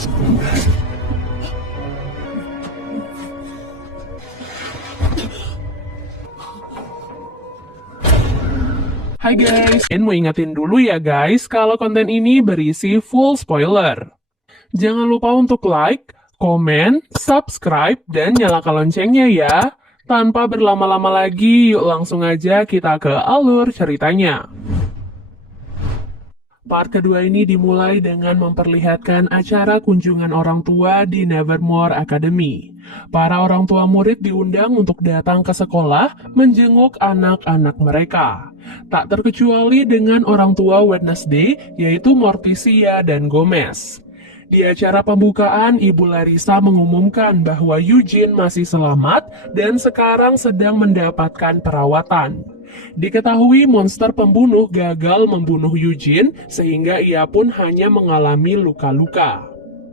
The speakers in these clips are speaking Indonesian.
Hai guys, mau ingetin dulu ya guys, kalau konten ini berisi full spoiler. Jangan lupa untuk like, komen, subscribe, dan nyalakan loncengnya ya. Tanpa berlama-lama lagi, yuk langsung aja kita ke alur ceritanya. Part kedua ini dimulai dengan memperlihatkan acara kunjungan orang tua di Nevermore Academy. Para orang tua murid diundang untuk datang ke sekolah menjenguk anak-anak mereka. Tak terkecuali dengan orang tua Wednesday, yaitu Morticia dan Gomez. Di acara pembukaan, Ibu Larissa mengumumkan bahwa Eugene masih selamat dan sekarang sedang mendapatkan perawatan. Diketahui monster pembunuh gagal membunuh Eugene sehingga ia pun hanya mengalami luka-luka.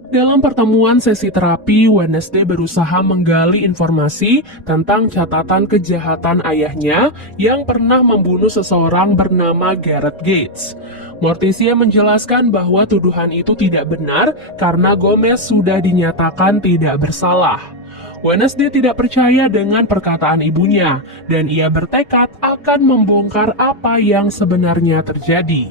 Dalam pertemuan sesi terapi, Wednesday berusaha menggali informasi tentang catatan kejahatan ayahnya yang pernah membunuh seseorang bernama Gareth Gates. Morticia menjelaskan bahwa tuduhan itu tidak benar karena Gomez sudah dinyatakan tidak bersalah. Wednesday tidak percaya dengan perkataan ibunya, dan ia bertekad akan membongkar apa yang sebenarnya terjadi.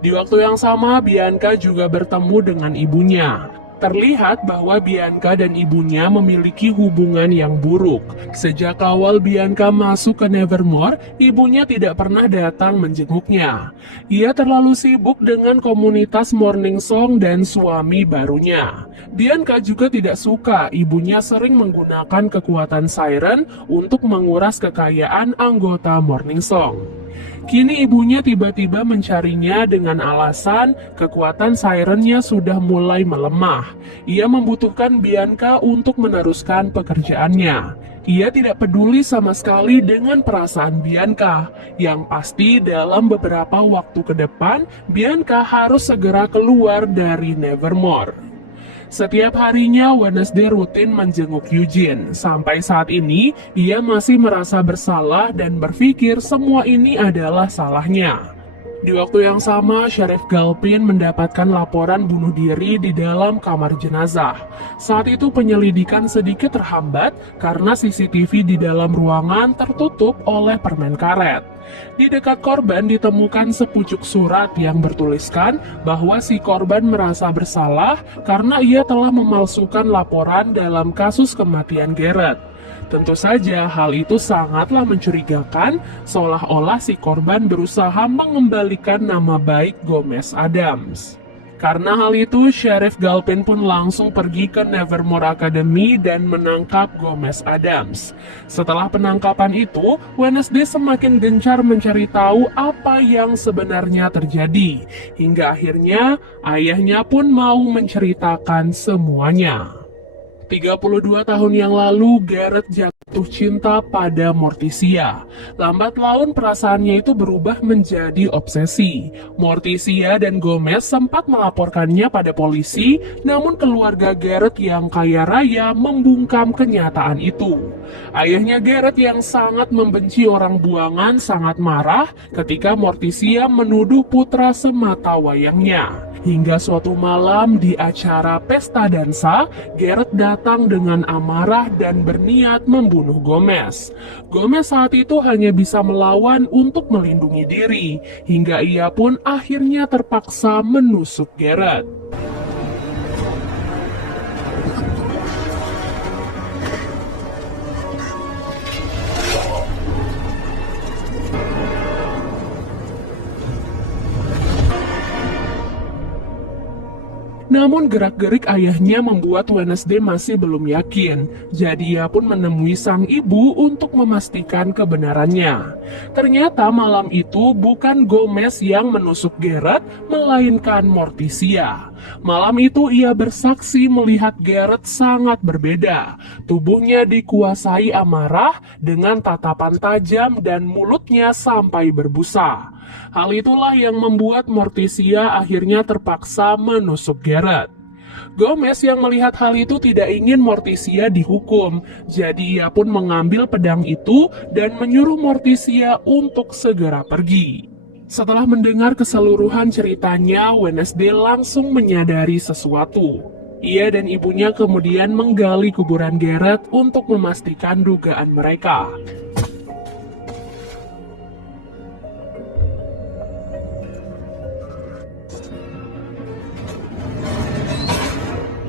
Di waktu yang sama, Bianca juga bertemu dengan ibunya. Terlihat bahwa Bianca dan ibunya memiliki hubungan yang buruk. Sejak awal Bianca masuk ke Nevermore, ibunya tidak pernah datang menjenguknya. Ia terlalu sibuk dengan komunitas Morning Song dan suami barunya. Bianca juga tidak suka ibunya sering menggunakan kekuatan siren untuk menguras kekayaan anggota Morning Song. Kini ibunya tiba-tiba mencarinya dengan alasan kekuatan sirennya sudah mulai melemah. Ia membutuhkan Bianca untuk meneruskan pekerjaannya. Ia tidak peduli sama sekali dengan perasaan Bianca. Yang pasti dalam beberapa waktu ke depan, Bianca harus segera keluar dari Nevermore. Setiap harinya, Wednesday rutin menjenguk Eugene. Sampai saat ini, ia masih merasa bersalah dan berpikir semua ini adalah salahnya. Di waktu yang sama, Sheriff Galpin mendapatkan laporan bunuh diri di dalam kamar jenazah. Saat itu penyelidikan sedikit terhambat karena CCTV di dalam ruangan tertutup oleh permen karet. Di dekat korban ditemukan sepucuk surat yang bertuliskan bahwa si korban merasa bersalah karena ia telah memalsukan laporan dalam kasus kematian Gareth. Tentu saja hal itu sangatlah mencurigakan, seolah-olah si korban berusaha mengembalikan nama baik Gomez Addams. Karena hal itu, Sheriff Galpin pun langsung pergi ke Nevermore Academy dan menangkap Gomez Addams. Setelah penangkapan itu, Wednesday semakin gencar mencari tahu apa yang sebenarnya terjadi. Hingga akhirnya, ayahnya pun mau menceritakan semuanya. 32 tahun yang lalu, Gareth jatuh cinta pada Morticia. Lambat laun perasaannya itu berubah menjadi obsesi. Morticia dan Gomez sempat melaporkannya pada polisi, namun keluarga Gareth yang kaya raya membungkam kenyataan itu. Ayahnya Gareth yang sangat membenci orang buangan sangat marah ketika Morticia menuduh putra semata wayangnya. Hingga suatu malam di acara pesta dansa, Gareth datang dengan amarah dan berniat membunuh Gomez. Gomez saat itu hanya bisa melawan untuk melindungi diri, hingga ia pun akhirnya terpaksa menusuk Gareth. Namun gerak-gerik ayahnya membuat Wednesday masih belum yakin, jadi ia pun menemui sang ibu untuk memastikan kebenarannya. Ternyata malam itu bukan Gomez yang menusuk Gareth, melainkan Morticia. Malam itu ia bersaksi melihat Gareth sangat berbeda. Tubuhnya dikuasai amarah dengan tatapan tajam dan mulutnya sampai berbusa. Hal itulah yang membuat Morticia akhirnya terpaksa menusuk Gareth. Gomez yang melihat hal itu tidak ingin Morticia dihukum, jadi ia pun mengambil pedang itu dan menyuruh Morticia untuk segera pergi. Setelah mendengar keseluruhan ceritanya, Wednesday langsung menyadari sesuatu. Ia dan ibunya kemudian menggali kuburan Garrett untuk memastikan dugaan mereka.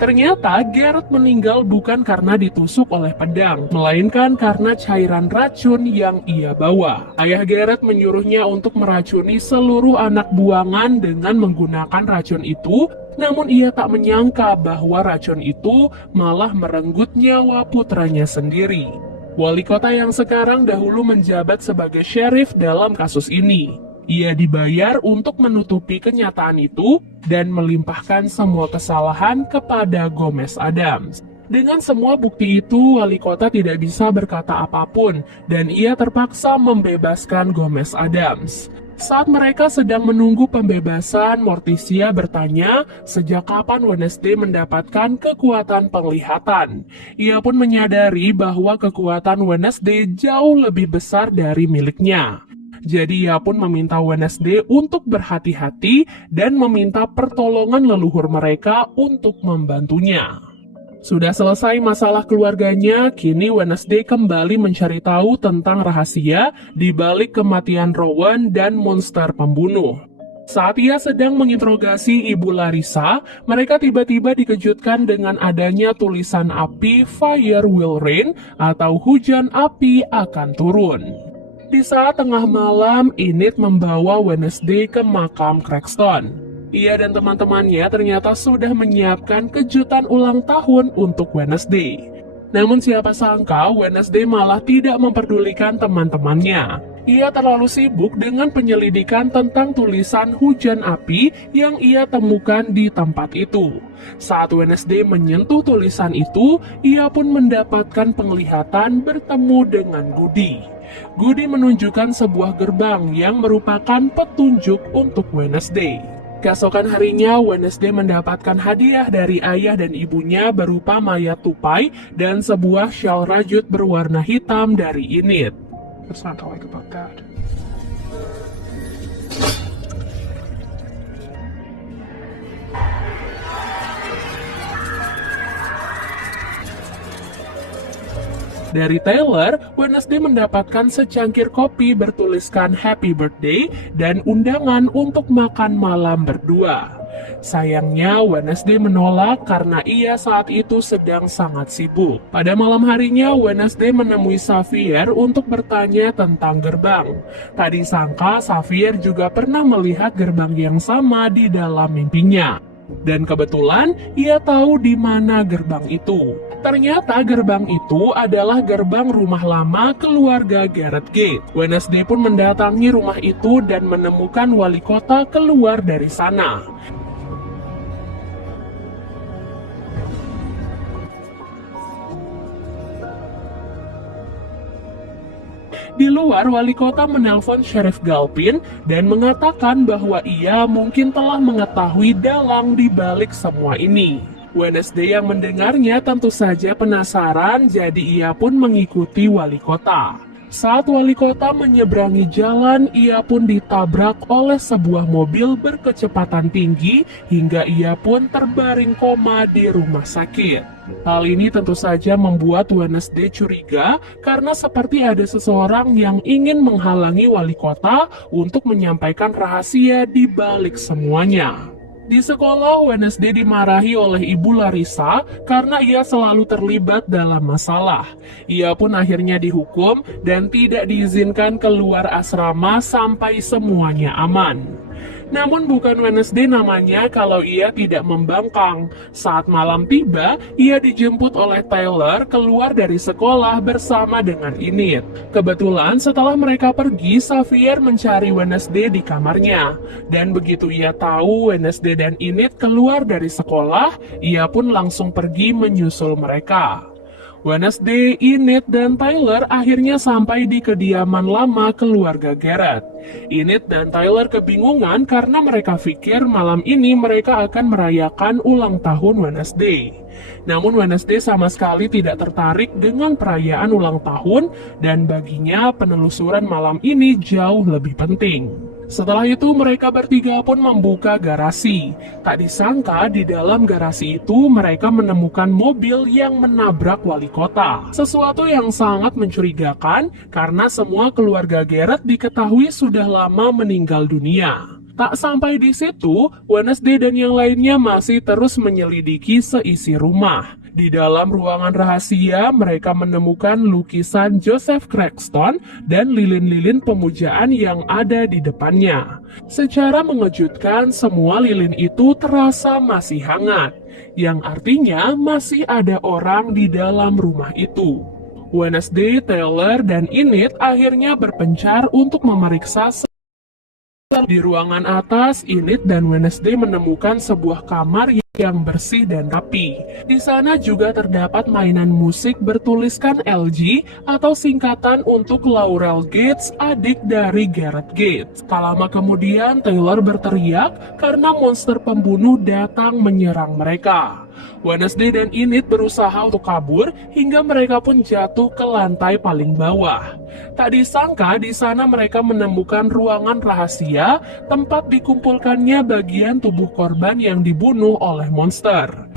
Ternyata Garrett meninggal bukan karena ditusuk oleh pedang, melainkan karena cairan racun yang ia bawa. Ayah Garrett menyuruhnya untuk meracuni seluruh anak buangan dengan menggunakan racun itu, namun ia tak menyangka bahwa racun itu malah merenggut nyawa putranya sendiri. Wali kota yang sekarang dahulu menjabat sebagai sheriff dalam kasus ini. Ia dibayar untuk menutupi kenyataan itu dan melimpahkan semua kesalahan kepada Gomez Addams. Dengan semua bukti itu, wali kota tidak bisa berkata apapun dan ia terpaksa membebaskan Gomez Addams. Saat mereka sedang menunggu pembebasan, Morticia bertanya sejak kapan Wednesday mendapatkan kekuatan penglihatan. Ia pun menyadari bahwa kekuatan Wednesday jauh lebih besar dari miliknya. Jadi ia pun meminta Wednesday untuk berhati-hati dan meminta pertolongan leluhur mereka untuk membantunya. Sudah selesai masalah keluarganya, kini Wednesday kembali mencari tahu tentang rahasia di balik kematian Rowan dan monster pembunuh. Saat ia sedang menginterogasi Ibu Larissa, mereka tiba-tiba dikejutkan dengan adanya tulisan api Fire Will Rain atau hujan api akan turun. Di saat tengah malam, Enid membawa Wednesday ke makam Cragston. Ia dan teman-temannya ternyata sudah menyiapkan kejutan ulang tahun untuk Wednesday. Namun siapa sangka Wednesday malah tidak memperdulikan teman-temannya. Ia terlalu sibuk dengan penyelidikan tentang tulisan hujan api yang ia temukan di tempat itu. Saat Wednesday menyentuh tulisan itu, ia pun mendapatkan penglihatan bertemu dengan Goody. Goody menunjukkan sebuah gerbang yang merupakan petunjuk untuk Wednesday. Keesokan harinya, Wednesday mendapatkan hadiah dari ayah dan ibunya berupa mayat tupai dan sebuah syal rajut berwarna hitam dari Enid. That's not all I like about that. Dari Taylor, Wednesday mendapatkan secangkir kopi bertuliskan Happy Birthday dan undangan untuk makan malam berdua. Sayangnya, Wednesday menolak karena ia saat itu sedang sangat sibuk. Pada malam harinya, Wednesday menemui Xavier untuk bertanya tentang gerbang. Tak disangka, Xavier juga pernah melihat gerbang yang sama di dalam mimpinya. Dan kebetulan, ia tahu di mana gerbang itu. Ternyata gerbang itu adalah gerbang rumah lama keluarga Garrett Gate. Wednesday pun mendatangi rumah itu dan menemukan wali kota keluar dari sana. Di luar, wali kota menelpon Sheriff Galpin dan mengatakan bahwa ia mungkin telah mengetahui dalang di balik semua ini. Wednesday yang mendengarnya tentu saja penasaran, jadi ia pun mengikuti wali kota. Saat wali kota menyeberangi jalan, ia pun ditabrak oleh sebuah mobil berkecepatan tinggi hingga ia pun terbaring koma di rumah sakit. Hal ini tentu saja membuat Wednesday curiga karena seperti ada seseorang yang ingin menghalangi wali kota untuk menyampaikan rahasia di balik semuanya. Di sekolah, Wednesday dimarahi oleh Ibu Larissa karena ia selalu terlibat dalam masalah. Ia pun akhirnya dihukum dan tidak diizinkan keluar asrama sampai semuanya aman. Namun bukan Wednesday namanya kalau ia tidak membangkang. Saat malam tiba, ia dijemput oleh Taylor keluar dari sekolah bersama dengan Enid. Kebetulan setelah mereka pergi, Xavier mencari Wednesday di kamarnya. Dan begitu ia tahu Wednesday dan Enid keluar dari sekolah, ia pun langsung pergi menyusul mereka. Wednesday, Enid, dan Tyler akhirnya sampai di kediaman lama keluarga Garrett. Enid dan Tyler kebingungan karena mereka pikir malam ini mereka akan merayakan ulang tahun Wednesday. Namun Wednesday sama sekali tidak tertarik dengan perayaan ulang tahun dan baginya penelusuran malam ini jauh lebih penting. Setelah itu mereka bertiga pun membuka garasi. Tak disangka di dalam garasi itu mereka menemukan mobil yang menabrak wali kota. Sesuatu yang sangat mencurigakan karena semua keluarga Garrett diketahui sudah lama meninggal dunia. Tak sampai di situ, Wednesday dan yang lainnya masih terus menyelidiki seisi rumah. Di dalam ruangan rahasia, mereka menemukan lukisan Joseph Cranston dan lilin-lilin pemujaan yang ada di depannya. Secara mengejutkan, semua lilin itu terasa masih hangat, yang artinya masih ada orang di dalam rumah itu. Wednesday, Taylor, dan Enid akhirnya berpencar untuk memeriksa. Di ruangan atas, Enid dan Wednesday menemukan sebuah kamar yang bersih dan rapi. Di sana juga terdapat mainan musik bertuliskan LG atau singkatan untuk Laurel Gates, adik dari Garrett Gates. Tak lama kemudian, Taylor berteriak karena monster pembunuh datang menyerang mereka. Wednesday dan Enid berusaha untuk kabur hingga mereka pun jatuh ke lantai paling bawah. Tak disangka di sana mereka menemukan ruangan rahasia tempat dikumpulkannya bagian tubuh korban yang dibunuh oleh monster.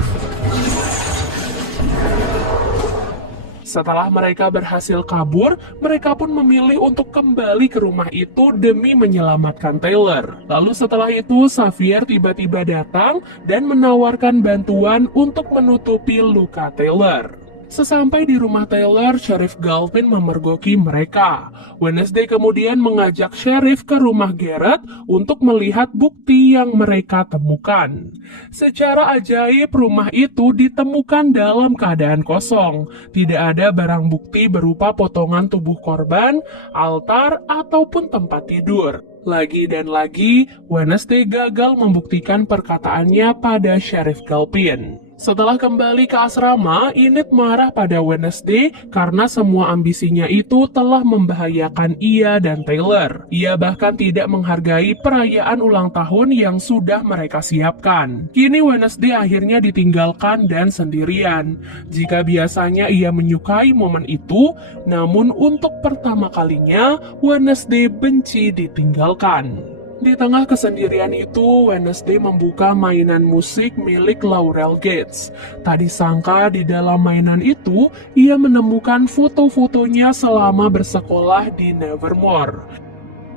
Setelah mereka berhasil kabur, mereka pun memilih untuk kembali ke rumah itu demi menyelamatkan Taylor. Lalu setelah itu, Xavier tiba-tiba datang dan menawarkan bantuan untuk menutupi luka Taylor. Sesampai di rumah Taylor, Sheriff Galpin memergoki mereka. Wednesday kemudian mengajak Sheriff ke rumah Garrett untuk melihat bukti yang mereka temukan. Secara ajaib, rumah itu ditemukan dalam keadaan kosong. Tidak ada barang bukti berupa potongan tubuh korban, altar, ataupun tempat tidur. Lagi dan lagi, Wednesday gagal membuktikan perkataannya pada Sheriff Galpin. Setelah kembali ke asrama, Enid marah pada Wednesday karena semua ambisinya itu telah membahayakan ia dan Taylor. Ia bahkan tidak menghargai perayaan ulang tahun yang sudah mereka siapkan. Kini Wednesday akhirnya ditinggalkan dan sendirian. Jika biasanya ia menyukai momen itu, namun untuk pertama kalinya Wednesday benci ditinggalkan. Di tengah kesendirian itu, Wednesday membuka mainan musik milik Laurel Gates. Tak disangka di dalam mainan itu, ia menemukan foto-fotonya selama bersekolah di Nevermore.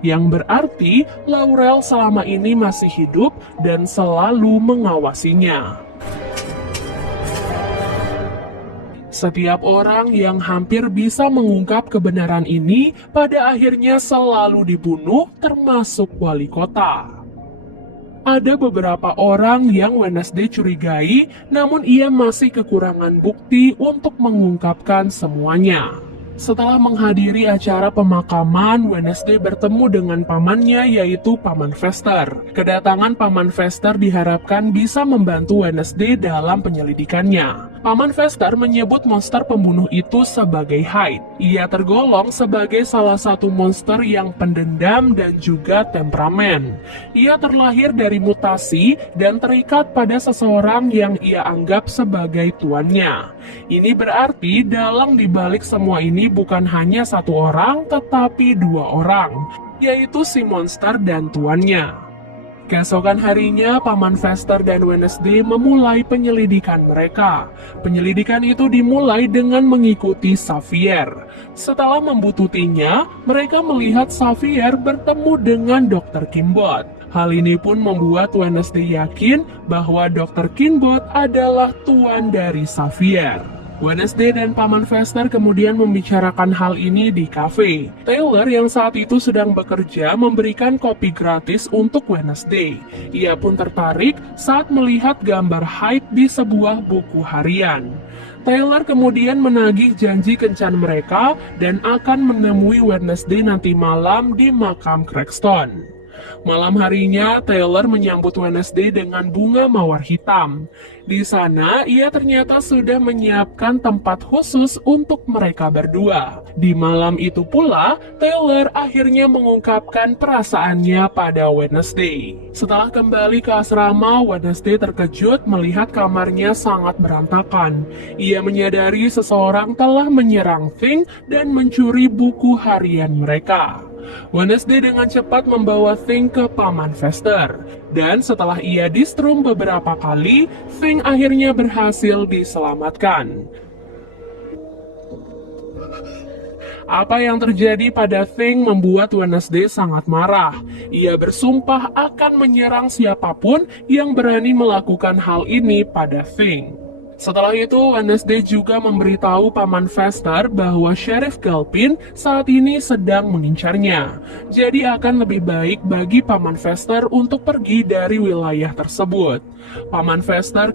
Yang berarti Laurel selama ini masih hidup dan selalu mengawasinya. Setiap orang yang hampir bisa mengungkap kebenaran ini pada akhirnya selalu dibunuh, termasuk wali kota. Ada beberapa orang yang Wednesday curigai, namun ia masih kekurangan bukti untuk mengungkapkan semuanya. Setelah menghadiri acara pemakaman, Wednesday bertemu dengan pamannya yaitu Paman Fester. Kedatangan Paman Fester diharapkan bisa membantu Wednesday dalam penyelidikannya. Paman Fester menyebut monster pembunuh itu sebagai Hyde. Ia tergolong sebagai salah satu monster yang pendendam dan juga temperamen. Ia terlahir dari mutasi dan terikat pada seseorang yang ia anggap sebagai tuannya. Ini berarti dalang dibalik semua ini bukan hanya satu orang, tetapi dua orang, yaitu si monster dan tuannya. Keesokan harinya, Paman Fester dan Wednesday memulai penyelidikan mereka. Penyelidikan itu dimulai dengan mengikuti Xavier. Setelah membututinya, mereka melihat Xavier bertemu dengan Dr. Kinbot. Hal ini pun membuat Wednesday yakin bahwa Dr. Kinbot adalah tuan dari Xavier. Wednesday dan Paman Fester kemudian membicarakan hal ini di kafe. Taylor yang saat itu sedang bekerja memberikan kopi gratis untuk Wednesday. Ia pun tertarik saat melihat gambar Hyde di sebuah buku harian. Taylor kemudian menagih janji kencan mereka dan akan menemui Wednesday nanti malam di makam Cranston. Malam harinya, Taylor menyambut Wednesday dengan bunga mawar hitam. Di sana, ia ternyata sudah menyiapkan tempat khusus untuk mereka berdua. Di malam itu pula, Taylor akhirnya mengungkapkan perasaannya pada Wednesday. Setelah kembali ke asrama, Wednesday terkejut melihat kamarnya sangat berantakan. Ia menyadari seseorang telah menyerang Fink dan mencuri buku harian mereka. Wednesday dengan cepat membawa Thing ke Paman Vester, dan setelah ia distrum beberapa kali, Thing akhirnya berhasil diselamatkan. Apa yang terjadi pada Thing membuat Wednesday sangat marah. Ia bersumpah akan menyerang siapapun yang berani melakukan hal ini pada Thing. Setelah itu, Wednesday juga memberitahu Paman Vester bahwa Sheriff Galpin saat ini sedang mengincarnya. Jadi akan lebih baik bagi Paman Vester untuk pergi dari wilayah tersebut. Paman Vester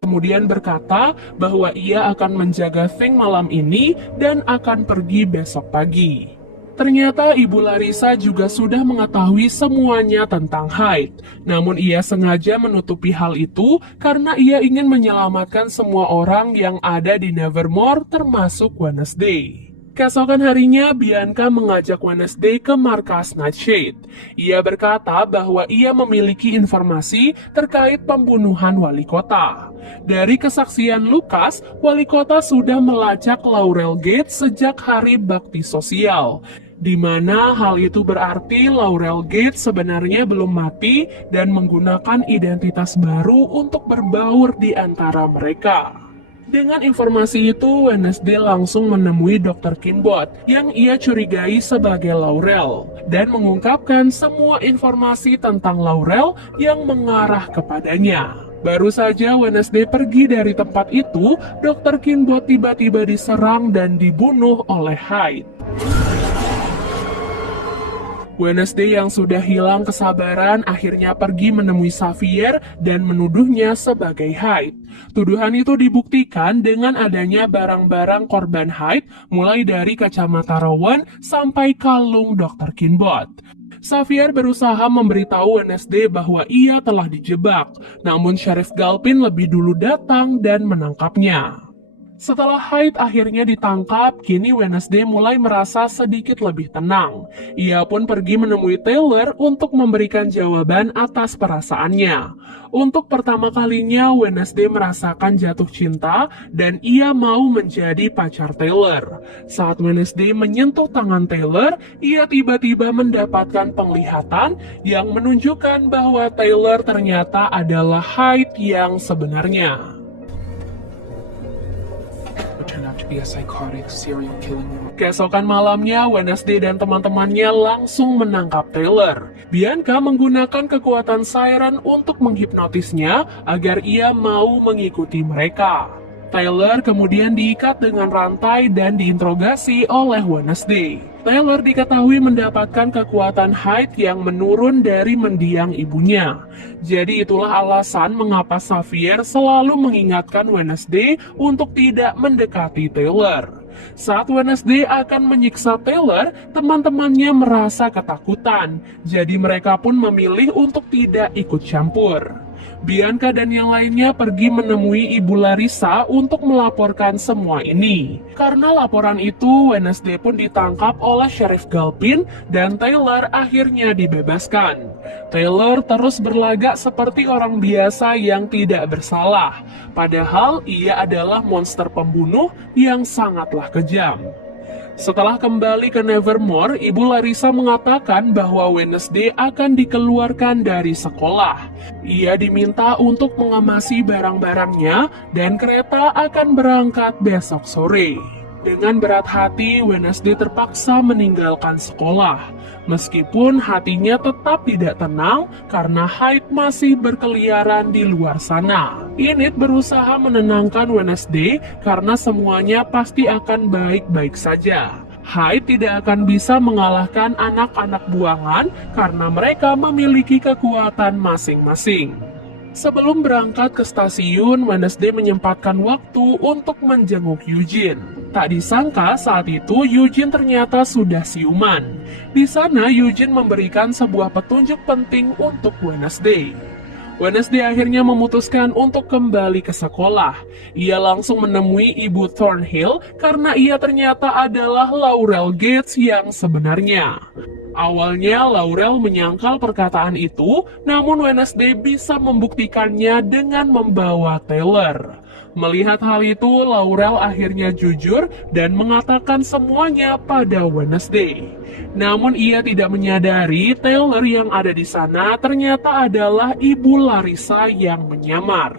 kemudian berkata bahwa ia akan menjaga Thing malam ini dan akan pergi besok pagi. Ternyata Ibu Larissa juga sudah mengetahui semuanya tentang Hyde. Namun ia sengaja menutupi hal itu karena ia ingin menyelamatkan semua orang yang ada di Nevermore termasuk Wednesday. Keesokan harinya, Bianca mengajak Wednesday ke markas Nightshade. Ia berkata bahwa ia memiliki informasi terkait pembunuhan wali kota. Dari kesaksian Lucas, wali kota sudah melacak Laurel Gates sejak hari bakti sosial, di mana hal itu berarti Laurel Gates sebenarnya belum mati dan menggunakan identitas baru untuk berbaur di antara mereka. Dengan informasi itu, Wednesday langsung menemui Dr. Kinbot yang ia curigai sebagai Laurel dan mengungkapkan semua informasi tentang Laurel yang mengarah kepadanya. Baru saja Wednesday pergi dari tempat itu, Dr. Kinbot tiba-tiba diserang dan dibunuh oleh Hyde. Wednesday yang sudah hilang kesabaran akhirnya pergi menemui Xavier dan menuduhnya sebagai Hyde. Tuduhan itu dibuktikan dengan adanya barang-barang korban Hyde, mulai dari kacamata Rowan sampai kalung Dr. Kinbot. Xavier berusaha memberitahu Wednesday bahwa ia telah dijebak, namun Sheriff Galpin lebih dulu datang dan menangkapnya. Setelah Hyde akhirnya ditangkap, kini Wednesday mulai merasa sedikit lebih tenang. Ia pun pergi menemui Taylor untuk memberikan jawaban atas perasaannya. Untuk pertama kalinya, Wednesday merasakan jatuh cinta dan ia mau menjadi pacar Taylor. Saat Wednesday menyentuh tangan Taylor, ia tiba-tiba mendapatkan penglihatan yang menunjukkan bahwa Taylor ternyata adalah Hyde yang sebenarnya. Keesokan malamnya, Wednesday dan teman-temannya langsung menangkap Taylor. Bianca menggunakan kekuatan Siren untuk menghipnotisnya agar ia mau mengikuti mereka. Taylor kemudian diikat dengan rantai dan diinterogasi oleh Wednesday. Taylor diketahui mendapatkan kekuatan Hyde yang menurun dari mendiang ibunya. Jadi itulah alasan mengapa Xavier selalu mengingatkan Wednesday untuk tidak mendekati Taylor. Saat Wednesday akan menyiksa Taylor, teman-temannya merasa ketakutan. Jadi mereka pun memilih untuk tidak ikut campur. Bianca dan yang lainnya pergi menemui Ibu Larissa untuk melaporkan semua ini. Karena laporan itu, Wednesday pun ditangkap oleh Sheriff Galpin dan Taylor akhirnya dibebaskan. Taylor terus berlagak seperti orang biasa yang tidak bersalah, padahal ia adalah monster pembunuh yang sangatlah kejam. Setelah kembali ke Nevermore, Ibu Larissa mengatakan bahwa Wednesday akan dikeluarkan dari sekolah. Ia diminta untuk mengemasi barang-barangnya dan kereta akan berangkat besok sore. Dengan berat hati, Wednesday terpaksa meninggalkan sekolah. Meskipun hatinya tetap tidak tenang karena Hyde masih berkeliaran di luar sana. Enid berusaha menenangkan Wednesday karena semuanya pasti akan baik-baik saja. Hyde tidak akan bisa mengalahkan anak-anak buangan karena mereka memiliki kekuatan masing-masing. Sebelum berangkat ke stasiun, Wednesday menyempatkan waktu untuk menjenguk Eugene. Tak disangka saat itu Eugene ternyata sudah siuman. Di sana Eugene memberikan sebuah petunjuk penting untuk Wednesday. Wednesday akhirnya memutuskan untuk kembali ke sekolah. Ia langsung menemui Ibu Thornhill karena ia ternyata adalah Laurel Gates yang sebenarnya. Awalnya Laurel menyangkal perkataan itu, namun Wednesday bisa membuktikannya dengan membawa Taylor. Melihat hal itu, Laurel akhirnya jujur dan mengatakan semuanya pada Wednesday. Namun ia tidak menyadari Taylor yang ada di sana ternyata adalah Ibu Larissa yang menyamar.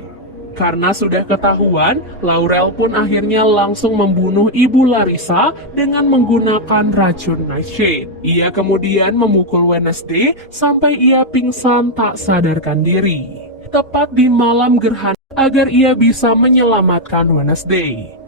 Karena sudah ketahuan, Laurel pun akhirnya langsung membunuh Ibu Larissa dengan menggunakan racun nightshade. Ia kemudian memukul Wednesday sampai ia pingsan tak sadarkan diri. Tepat di malam gerhana agar ia bisa menyelamatkan Wednesday.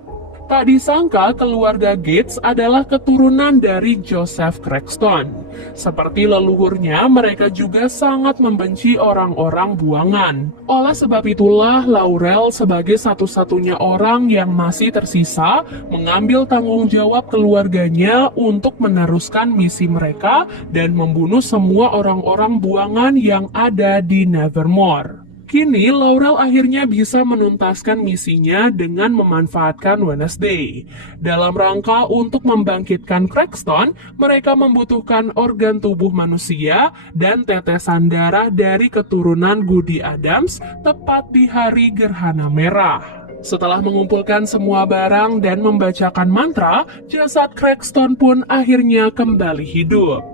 Tak disangka keluarga Gates adalah keturunan dari Joseph Cranston. Seperti leluhurnya, mereka juga sangat membenci orang-orang buangan. Oleh sebab itulah, Laurel sebagai satu-satunya orang yang masih tersisa mengambil tanggung jawab keluarganya untuk meneruskan misi mereka dan membunuh semua orang-orang buangan yang ada di Nevermore. Kini, Laurel akhirnya bisa menuntaskan misinya dengan memanfaatkan Wednesday. Dalam rangka untuk membangkitkan Cranston, mereka membutuhkan organ tubuh manusia dan tetesan darah dari keturunan Goody Adams tepat di hari gerhana merah. Setelah mengumpulkan semua barang dan membacakan mantra, jasad Cranston pun akhirnya kembali hidup.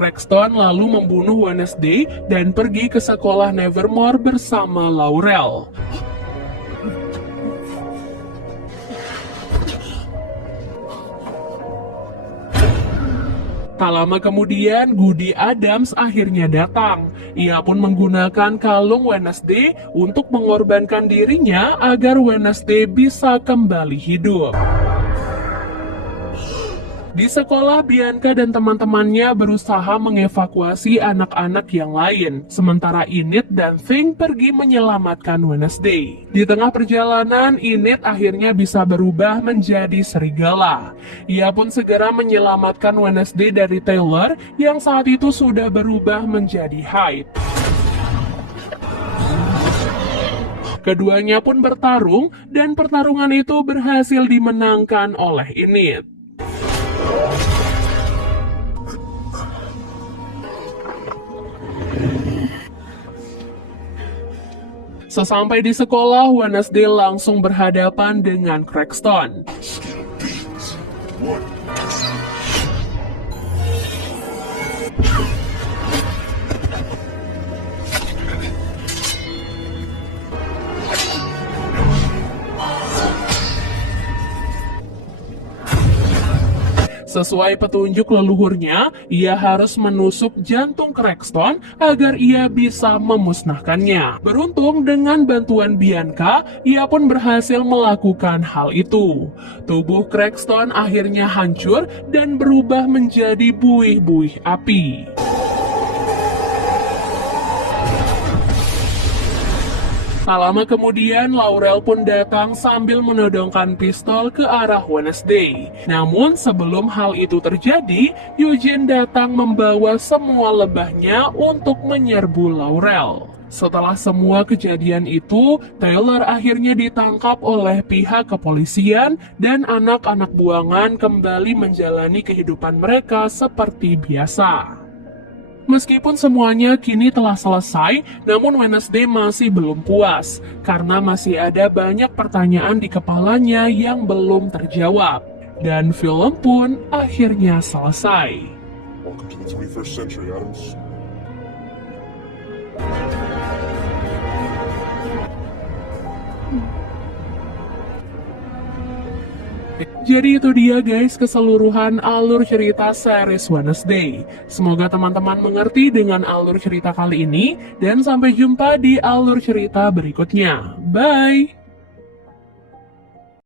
Cranston lalu membunuh Wednesday dan pergi ke sekolah Nevermore bersama Laurel. Tak lama kemudian, Goody Adams akhirnya datang. Ia pun menggunakan kalung Wednesday untuk mengorbankan dirinya agar Wednesday bisa kembali hidup. Di sekolah, Bianca dan teman-temannya berusaha mengevakuasi anak-anak yang lain, sementara Enid dan Thing pergi menyelamatkan Wednesday. Di tengah perjalanan, Enid akhirnya bisa berubah menjadi serigala. Ia pun segera menyelamatkan Wednesday dari Taylor yang saat itu sudah berubah menjadi Hyde. Keduanya pun bertarung dan pertarungan itu berhasil dimenangkan oleh Enid. Sesampai di sekolah, Wednesday langsung berhadapan dengan Cranston. Sesuai petunjuk leluhurnya, ia harus menusuk jantung Cranston agar ia bisa memusnahkannya. Beruntung dengan bantuan Bianca, ia pun berhasil melakukan hal itu. Tubuh Cranston akhirnya hancur dan berubah menjadi buih-buih api. Tak lama kemudian, Laurel pun datang sambil menodongkan pistol ke arah Wednesday. Namun sebelum hal itu terjadi, Eugene datang membawa semua lebahnya untuk menyerbu Laurel. Setelah semua kejadian itu, Taylor akhirnya ditangkap oleh pihak kepolisian dan anak-anak buangan kembali menjalani kehidupan mereka seperti biasa. Meskipun semuanya kini telah selesai, namun Wednesday masih belum puas karena masih ada banyak pertanyaan di kepalanya yang belum terjawab. Dan film pun akhirnya selesai. Welcome to the 21st century, Adams. Jadi itu dia guys keseluruhan alur cerita series Wednesday. Semoga teman-teman mengerti dengan alur cerita kali ini dan sampai jumpa di alur cerita berikutnya. Bye!